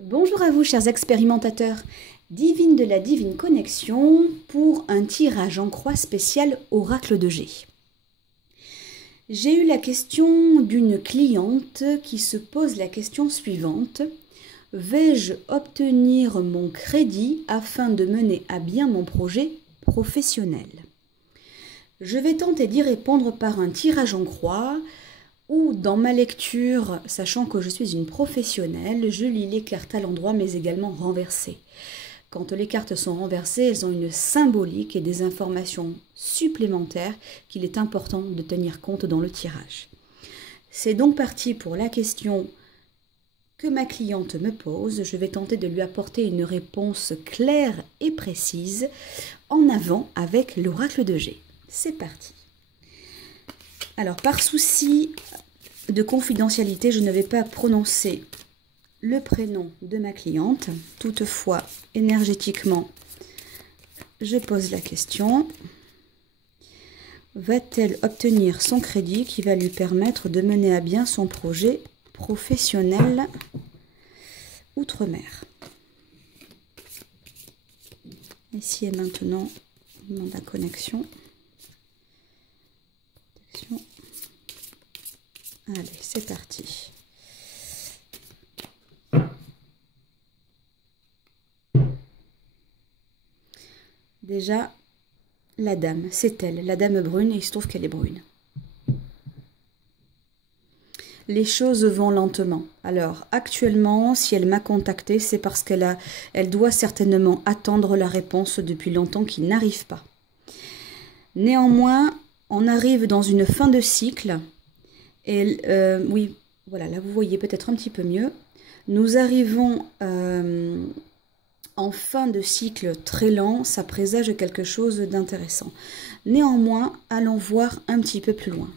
Bonjour à vous, chers expérimentateurs. Divine de la Divine Connexion pour un tirage en croix spécial Oracle de G. J'ai eu la question d'une cliente qui se pose la question suivante. Vais-je obtenir mon crédit afin de mener à bien mon projet professionnel? Je vais tenter d'y répondre par un tirage en croix ou dans ma lecture, sachant que je suis une professionnelle, je lis les cartes à l'endroit mais également renversées. Quand les cartes sont renversées, elles ont une symbolique et des informations supplémentaires qu'il est important de tenir compte dans le tirage. C'est donc parti pour la question que ma cliente me pose. Je vais tenter de lui apporter une réponse claire et précise en avant avec l'oracle de G. C'est parti. Alors, par souci de confidentialité, je ne vais pas prononcer le prénom de ma cliente. Toutefois, énergétiquement, je pose la question. Va-t-elle obtenir son crédit qui va lui permettre de mener à bien son projet professionnel outre-mer? Ici et maintenant, dans la connexion. Allez, c'est parti. Déjà, la dame, c'est elle, la dame brune, et il se trouve qu'elle est brune. Les choses vont lentement. Alors, actuellement, si elle m'a contactée, c'est parce elle doit certainement attendre la réponse depuis longtemps qui n'arrive pas. Néanmoins, on arrive dans une fin de cycle. Et oui, voilà, là vous voyez peut-être un petit peu mieux. Nous arrivons en fin de cycle très lent, ça présage quelque chose d'intéressant. Néanmoins, allons voir un petit peu plus loin.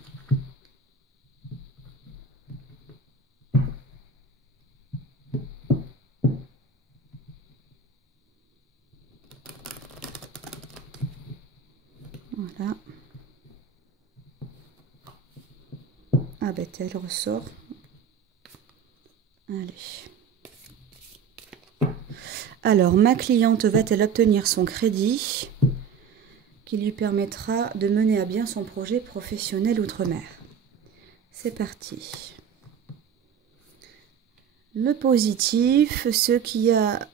Voilà. Ah ben elle ressort. Allez. Alors, ma cliente va-t-elle obtenir son crédit qui lui permettra de mener à bien son projet professionnel outre-mer? C'est parti. Le positif, ce qui a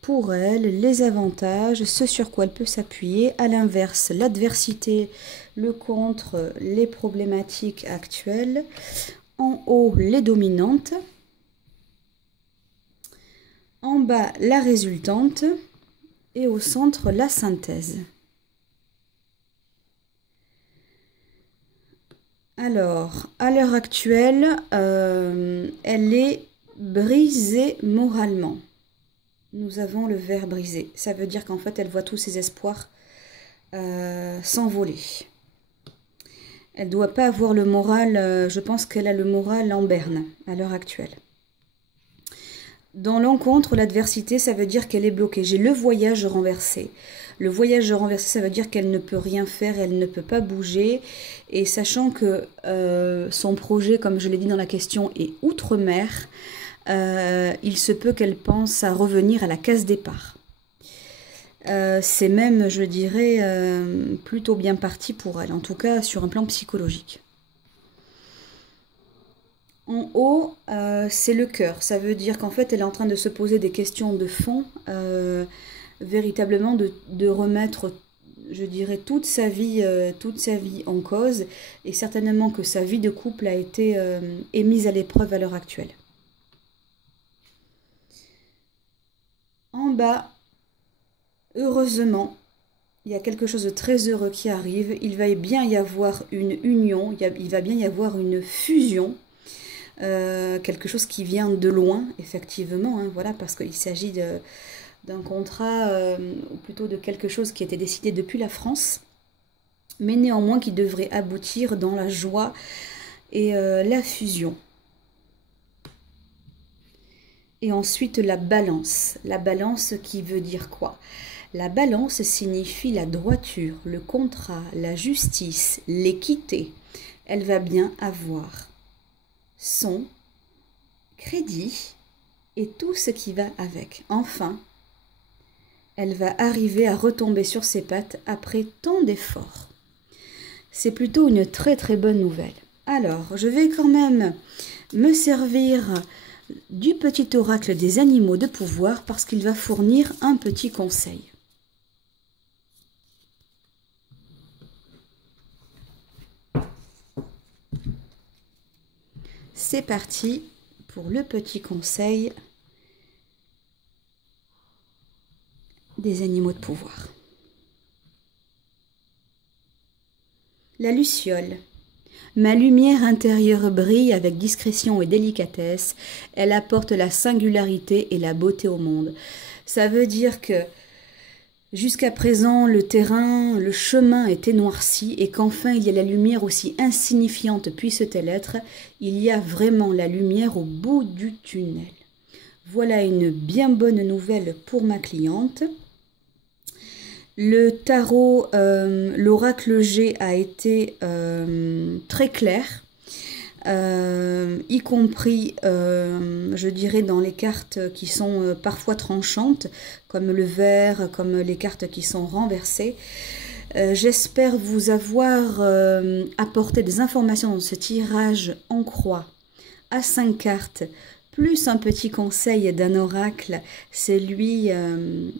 pour elle les avantages, ce sur quoi elle peut s'appuyer. À l'inverse, l'adversité, le contre, les problématiques actuelles. En haut, les dominantes. En bas, la résultante. Et au centre, la synthèse. Alors, à l'heure actuelle, elle est brisée moralement. Nous avons le verre brisé. Ça veut dire qu'en fait, elle voit tous ses espoirs s'envoler. Elle ne doit pas avoir le moral, je pense qu'elle a le moral en berne à l'heure actuelle. Dans l'encontre, l'adversité, ça veut dire qu'elle est bloquée. J'ai le voyage renversé. Le voyage renversé, ça veut dire qu'elle ne peut rien faire, elle ne peut pas bouger. Et sachant que son projet, comme je l'ai dit dans la question, est outre-mer, il se peut qu'elle pense à revenir à la case départ. C'est même, je dirais, plutôt bien parti pour elle, en tout cas sur un plan psychologique. En haut, c'est le cœur. Ça veut dire qu'en fait, elle est en train de se poser des questions de fond, véritablement de remettre, je dirais, toute sa vie en cause, et certainement que sa vie de couple a été est mise à l'épreuve à l'heure actuelle. En bas, heureusement, il y a quelque chose de très heureux qui arrive. Il va bien y avoir une union, il va bien y avoir une fusion. Quelque chose qui vient de loin, effectivement, hein, voilà, parce qu'il s'agit d'un contrat, ou plutôt de quelque chose qui a été décidé depuis la France, mais néanmoins qui devrait aboutir dans la joie et la fusion. Et ensuite la balance qui veut dire quoi? La balance signifie la droiture, le contrat, la justice, l'équité. Elle va bien avoir son crédit et tout ce qui va avec. Enfin, elle va arriver à retomber sur ses pattes après tant d'efforts. C'est plutôt une très très bonne nouvelle. Alors, je vais quand même me servir du petit oracle des animaux de pouvoir parce qu'il va fournir un petit conseil. C'est parti pour le petit conseil des animaux de pouvoir. La luciole. Ma lumière intérieure brille avec discrétion et délicatesse. Elle apporte la singularité et la beauté au monde. Ça veut dire que jusqu'à présent, le terrain, le chemin était noirci et qu'enfin il y a la lumière, aussi insignifiante puisse-t-elle être, il y a vraiment la lumière au bout du tunnel. Voilà une bien bonne nouvelle pour ma cliente. Le tarot, l'oracle G a été très clair, y compris, je dirais, dans les cartes qui sont parfois tranchantes, comme le vert, comme les cartes qui sont renversées. J'espère vous avoir apporté des informations dans ce tirage en croix à 5 cartes, plus un petit conseil d'un oracle, celui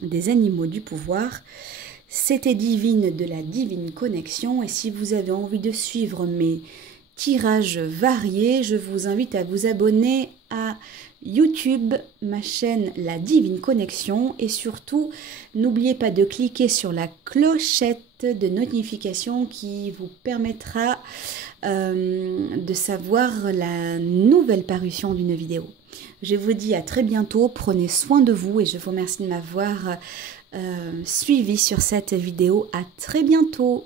des animaux du pouvoir. C'était Divine de la Divine Connexion, et si vous avez envie de suivre mes tirages variés, je vous invite à vous abonner à YouTube, ma chaîne La Divine Connexion, et surtout n'oubliez pas de cliquer sur la clochette de notification qui vous permettra de savoir la nouvelle parution d'une vidéo. Je vous dis à très bientôt, prenez soin de vous et je vous remercie de m'avoir suivi sur cette vidéo. À très bientôt.